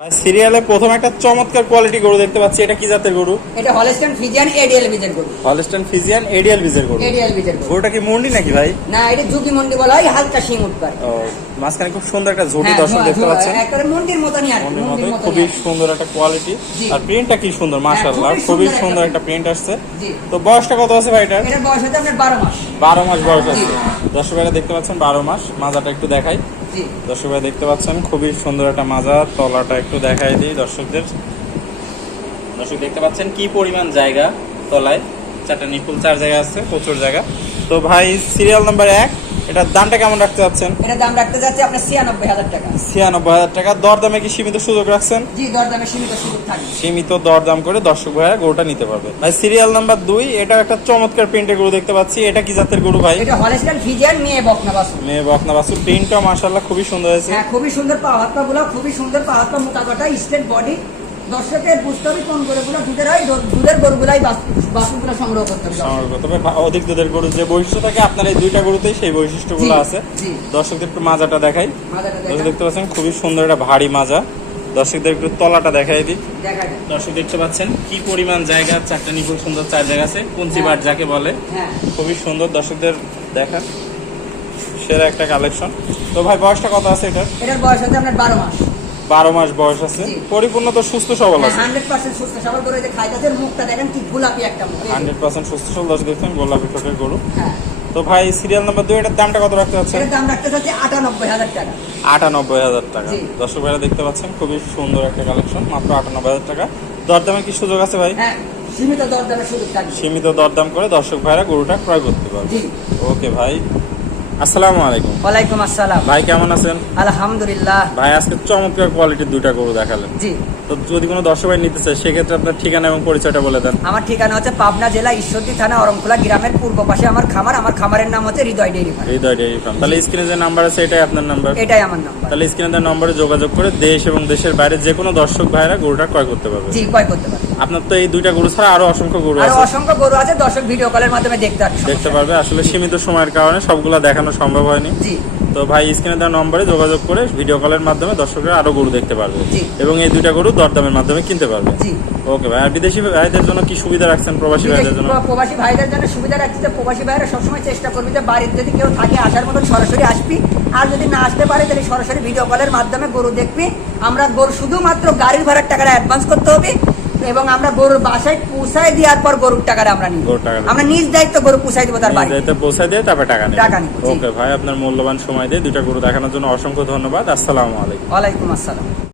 সিরিয়ালে প্রথম একটা চমৎকার কোয়ালিটি গরু দেখতে পাচ্ছি। এটা কি জাতের গরু? এটা হলস্টাইন ফ্রিজিয়ান এডিএল বীজের গরু। হলস্টাইন ফ্রিজিয়ান এডিএল বীজের গরু। এডিএল বীজের গরু। গরুটা কি মুন্ডি নাকি ভাই? না, এটা ঝুঁকি মন্ডি বলা হয়, হালকা শিং উঠবার। ও, মাঝখানে খুব সুন্দর একটা ঝুঁটি দর্শক দেখতে পাচ্ছেন। একটা মন্ডির মতনই আর কি, মন্ডির মতনই। খুবই সুন্দর একটা কোয়ালিটি আর প্রিন্টটা কি সুন্দর মাশাআল্লাহ, খুবই সুন্দর একটা প্রিন্ট আসছে। জি। তো বয়সটা কত আছে ভাই এটার? এটার বয়স হচ্ছে আপনার 12 মাস। 12 মাস বয়স আছে। দর্শকরা দেখতে পাচ্ছেন 12 মাস। মাজাটা একটু দেখাই। জি। দর্শকরা দেখতে পাচ্ছেন খুবই সুন্দর একটা মাজা। তলাটা একটু দেখাই দিই দর্শকদের। দর্শক দেখতে পাচ্ছেন কি পরিমাণ জায়গা তলায়, চারটা নিপুল, 4 জায়গা আছে, প্রচুর জায়গা। তো ভাই সিরিয়াল নাম্বার 1, এটার দামটা কেমন রাখতে যাচ্ছেন? এটার দাম রাখতে যাচ্ছে আপনার 96,000 টাকা। 96,000 টাকা। দরদামে কি সীমিত সুযোগ রাখছেন? জি, দরদামে সীমিত সুযোগ থাকবে। সীমিত দরদাম করে দর্শক ভাইরা গরুটা নিতে পারবে। ভাই সিরিয়াল নাম্বার 2, এটা একটা চমৎকার প্রিন্টের গরু দেখতে পাচ্ছি। এটা কি জাতের গরু ভাই? এটা হলস্টাইন ফ্রিজিয়ান মেয়ে বকনা বাছুর। মেয়ে বকনা বাছুর। প্রিন্টটা মাশাআল্লাহ খুবই সুন্দর হয়েছে। হ্যাঁ, খুবই সুন্দর। পা হাত পা গুলো খুবই সুন্দর, পা হাত পা মোটা কাটা, স্ট্রেট বডি। দর্শকের বুঝতে হবে কোন গরুগুলো দুধের হয়, দুধের গরুগুলাই বাছুরগুলো সংগ্রহ করতে হবে। তবে অধিক দুধের গরু যে বৈশিষ্ট্য থাকে আপনার এই দুইটা গরুতেই সেই বৈশিষ্ট্যগুলো আছে। দর্শকদের একটু মাজাটা দেখাই। দেখতে পাচ্ছেন খুবই সুন্দর একটা ভারী মাজা। দর্শকদের একটু তলাটা দেখাই দিই। দর্শক দেখতে পাচ্ছেন কি পরিমাণ জায়গা, চারটা নিপুল সুন্দর 4 জায়গা আছে, কুঞ্চিবাট যাকে বলে। খুবই সুন্দর। দর্শকদের দেখান, সেরা একটা কালেকশন। তো ভাই বয়সটা কত আছে এটার? এটার বয়স হচ্ছে আপনার 12 মাস। 12 মাস বয়স আছে। পরিপূর্ণ তো সুস্থ সবল আছে। 100% সুস্থ সবল গরু। যে খাইতেছে, মুখটা দেখেন কি গোলাপি একটা মুখ। 100% সুস্থ সবল। দর্শক দেখছেন গোলাপি ঠোঁটের গরু। হ্যাঁ। তো ভাই সিরিয়াল নাম্বার 2, এটার দামটা কত রাখতে যাচ্ছেন? এটার দাম রাখতে যাচ্ছে 98,000 টাকা। 98,000 টাকা। দর্শক ভাইরা দেখতে পাচ্ছেন খুবই সুন্দর একটা কালেকশন, মাত্র 98,000 টাকা। দরদামের কি সুযোগ আছে ভাই? হ্যাঁ, সীমিত দরদামের সুযোগ থাকবে। সীমিত দরদাম করে দর্শক ভাইরা গরুটা ক্রয় করতে পারবে। জি। ওকে ভাই, আসসালামু আলাইকুম। ওয়ালাইকুম আসসালাম। ভাই কেমন আছেন? আলহামদুলিল্লাহ। ভাই আজকে চমৎকার কোয়ালিটির দুইটা গরু দেখালেন। জি। তো যদি কোনো দর্শক ভাই নিতে চায় সেক্ষেত্রে আপনার ঠিকানা এবং পরিচয়টা বলে দেন। আমার ঠিকানা হচ্ছে পাবনা জেলা ঈশ্বরদী থানা অরমখোলা গ্রামের পূর্ব পাশে আমার খামার। আমার খামারের নাম হচ্ছে হৃদয় ডেইরি ফার্ম। হৃদয় ডেইরি ফার্ম। তাহলে স্ক্রিনে যে নাম্বার আছে এটাই আপনার নাম্বার? এটাই আমার নাম্বার। তাহলে স্ক্রিনে দেওয়া নম্বরে যোগাযোগ করে দেশ এবং দেশের বাইরে যে কোনো দর্শক ভাইরা গরুটা ক্রয় করতে পারবে। জি, ক্রয় করতে পারবে। আপনার তো এই দুইটা গরু ছাড়া আরো অসংখ্য গরু আরো আছে। অসংখ্য গরু আছে, দর্শক ভিডিও কলের মাধ্যমে দেখতে পারবে। আসলে সীমিত সময়ের কারণে সবগুলা দেখানো সম্ভব হয়নি। জি। তো ভাই স্ক্রিনে দেওয়া নম্বরে যোগাযোগ করে ভিডিও কলের মাধ্যমে দর্শকরা আরো গরু দেখতে পারবে। জি। এবং এই দুইটা গরু দরদামের মাধ্যমে কিনতে পারবে। জি। ওকে ভাই, আর বিদেশি ভাইদের জন্য কি সুবিধা রাখছেন? প্রবাসী ভাইদের জন্য? প্রবাসী ভাইদের জন্য সুবিধা রাখছে যে প্রবাসী ভাইরা সবসময় চেষ্টা করবে যে বাড়িতে যদি কেউ থাকে আসার মতন সরাসরি আসবি, আর যদি না আসতে পারে তাহলে সরাসরি ভিডিও কলের মাধ্যমে গরু দেখবি। আমরা গরু শুধুমাত্র গাড়ির ভাড়ার টাকাটা অ্যাডভান্স করতে হবে এবং আমরা গরুর বাসায় পৌঁছায় দেওয়ার পর গরুর টাকাটা আমরা নিব। আমরা নিজ দায়িত্ব গরু পৌঁছায় দেবো তার বাড়িতে। দায়িত্ব পৌঁছায় দিয়ে তারপর টাকা নিব। নিব। ওকে ভাই, আপনার মূল্যবান সময় দিয়ে দুইটা গরু দেখানোর জন্য অসংখ্য ধন্যবাদ। আসসালামু আলাইকুম। ওয়ালাইকুম আসসালাম।